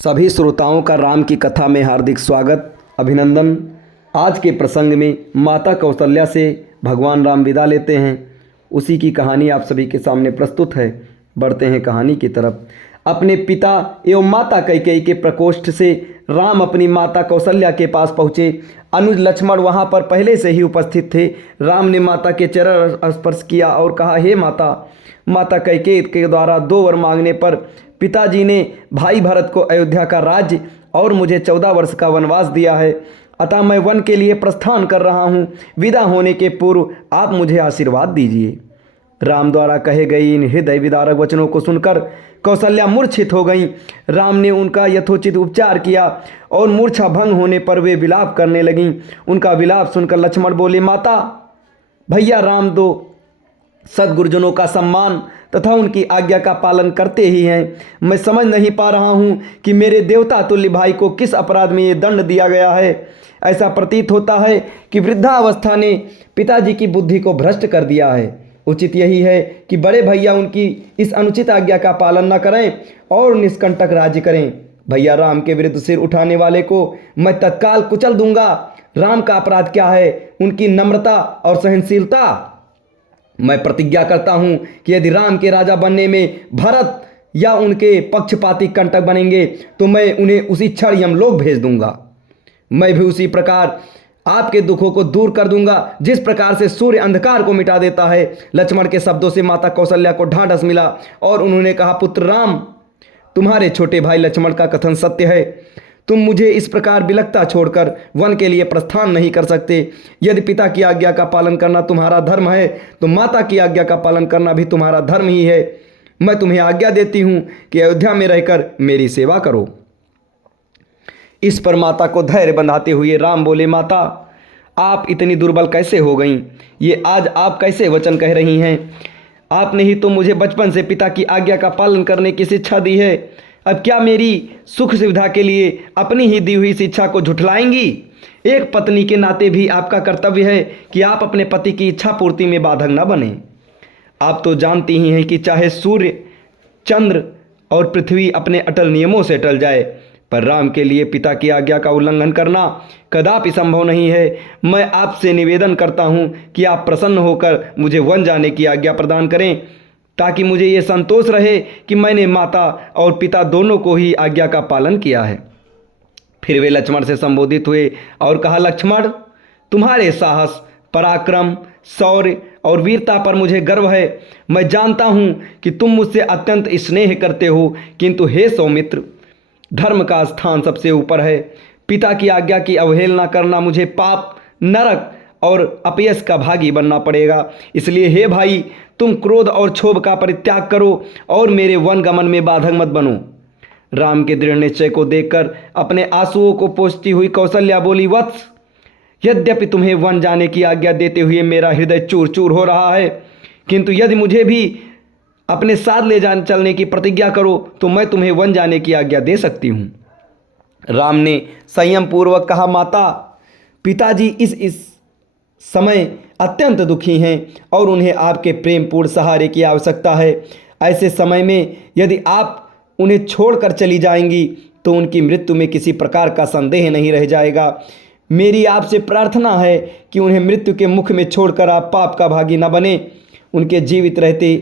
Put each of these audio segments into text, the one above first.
सभी श्रोताओं का राम की कथा में हार्दिक स्वागत, अभिनंदन। आज के प्रसंग में माता कौशल्या से भगवान राम विदा लेते हैं। उसी की कहानी आप सभी के सामने प्रस्तुत है। बढ़ते हैं कहानी की तरफ। अपने पिता एवं माता कैकेयी के प्रकोष्ठ से राम अपनी माता कौशल्या के पास पहुँचे। अनुज लक्ष्मण वहाँ पर पहले से ही उपस्थित थे। राम ने माता के चरण स्पर्श किया और कहा, हे माता। माता कैकेयी के द्वारा 2 वर मांगने पर पिताजी ने भाई भरत को अयोध्या का राज्य और मुझे 14 वर्ष का वनवास दिया है, अतः मैं वन के लिए प्रस्थान कर रहा हूँ। विदा होने के पूर्व आप मुझे आशीर्वाद दीजिए। राम द्वारा कहे गए इन हृदय विदारक वचनों को सुनकर कौशल्या मूर्छित हो गईं। राम ने उनका यथोचित उपचार किया और मूर्छा भंग होने पर वे विलाप करने लगीं। उनका विलाप सुनकर लक्ष्मण बोले, माता, भैया राम दो सद्गुरुजनों का सम्मान तथा उनकी आज्ञा का पालन करते ही हैं। मैं समझ नहीं पा रहा हूँ कि मेरे देवता तुल्य भाई को किस अपराध में ये दंड दिया गया है। ऐसा प्रतीत होता है कि वृद्धावस्था ने पिताजी की बुद्धि को भ्रष्ट कर दिया है। उचित यही है कि बड़े भैया उनकी इस अनुचित आज्ञा का पालन न करें और निष्कंटक राज्य करें। भैया राम के विरुद्ध सिर उठाने वाले को मैं तत्काल कुचल दूंगा। राम का अपराध क्या है? उनकी नम्रता और सहनशीलता। मैं प्रतिज्ञा करता हूं कि यदि राम के राजा बनने में भरत या उनके पक्षपाती कंटक बनेंगे तो मैं उन्हें उसी क्षण यमलोक भेज दूंगा। मैं भी उसी प्रकार आपके दुखों को दूर कर दूंगा जिस प्रकार से सूर्य अंधकार को मिटा देता है। लक्ष्मण के शब्दों से माता कौशल्या को ढांढस मिला और उन्होंने कहा, पुत्र राम, तुम्हारे छोटे भाई लक्ष्मण का कथन सत्य है। तुम मुझे इस प्रकार बिलखता छोड़कर वन के लिए प्रस्थान नहीं कर सकते। यदि पिता की आज्ञा का पालन करना तुम्हारा धर्म है तो माता की आज्ञा का पालन करना भी तुम्हारा धर्म ही है। मैं तुम्हें आज्ञा देती हूँ कि अयोध्या में रहकर मेरी सेवा करो। इस पर माता को धैर्य बंधाते हुए राम बोले, माता, आप इतनी दुर्बल कैसे हो गईं? ये आज आप कैसे वचन कह रही हैं? आपने ही तो मुझे बचपन से पिता की आज्ञा का पालन करने की शिक्षा दी है। अब क्या मेरी सुख सुविधा के लिए अपनी ही दी हुई शिक्षा को झुठलाएंगी? एक पत्नी के नाते भी आपका कर्तव्य है कि आप अपने पति की इच्छा पूर्ति में बाधक न बने। आप तो जानती ही हैं कि चाहे सूर्य, चंद्र और पृथ्वी अपने अटल नियमों से टल जाए, पर राम के लिए पिता की आज्ञा का उल्लंघन करना कदापि संभव नहीं है। मैं आपसे निवेदन करता हूँ कि आप प्रसन्न होकर मुझे वन जाने की आज्ञा प्रदान करें, ताकि मुझे ये संतोष रहे कि मैंने माता और पिता दोनों को ही आज्ञा का पालन किया है। फिर वे लक्ष्मण से संबोधित हुए और कहा, लक्ष्मण, तुम्हारे साहस, पराक्रम, शौर्य और वीरता पर मुझे गर्व है। मैं जानता हूँ कि तुम मुझसे अत्यंत स्नेह करते हो, किंतु हे सौमित्र, धर्म का स्थान सबसे ऊपर है। पिता की आज्ञा की अवहेलना करना मुझे पाप, नरक और अपयश का भागी बनना पड़ेगा। इसलिए हे भाई, तुम क्रोध और क्षोभ का परित्याग करो और मेरे वन गमन में बाधक मत बनो। राम के दृढ़ निश्चय को देखकर अपने आंसुओं को पोंछती हुई कौशल्या बोली, वत्स, यद्यपि तुम्हें वन जाने की आज्ञा देते हुए मेरा हृदय चूर चूर हो रहा है, किंतु यदि मुझे भी अपने साथ ले चलने की प्रतिज्ञा करो तो मैं तुम्हें वन जाने की आज्ञा दे सकती हूँ। राम ने संयम पूर्वक कहा, माता, पिताजी इस समय अत्यंत दुखी हैं और उन्हें आपके प्रेमपूर्ण सहारे की आवश्यकता है। ऐसे समय में यदि आप उन्हें छोड़कर चली जाएंगी तो उनकी मृत्यु में किसी प्रकार का संदेह नहीं रह जाएगा। मेरी आपसे प्रार्थना है कि उन्हें मृत्यु के मुख में छोड़कर आप पाप का भागी न बने। उनके जीवित रहते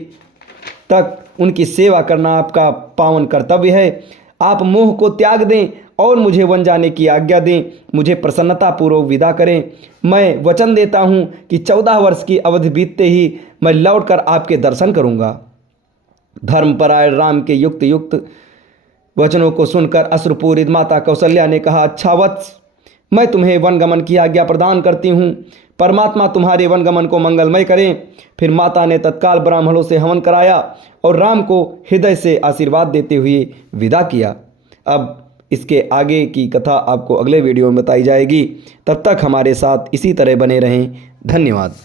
तक उनकी सेवा करना आपका पावन कर्तव्य है। आप मोह को त्याग दें और मुझे वन जाने की आज्ञा दें। मुझे प्रसन्नतापूर्वक विदा करें। मैं वचन देता हूँ कि 14 वर्ष की अवधि बीतते ही मैं लौटकर आपके दर्शन करूँगा। धर्मपरायण राम के युक्त युक्त वचनों को सुनकर अश्रुपूरित माता कौशल्या ने कहा, अच्छा वत्स, मैं तुम्हें वनगमन की आज्ञा प्रदान करती हूँ। परमात्मा तुम्हारे वनगमन को मंगलमय करें। फिर माता ने तत्काल ब्राह्मणों से हवन कराया और राम को हृदय से आशीर्वाद देते हुए विदा किया। अब इसके आगे की कथा आपको अगले वीडियो में बताई जाएगी। तब तक हमारे साथ इसी तरह बने रहें। धन्यवाद।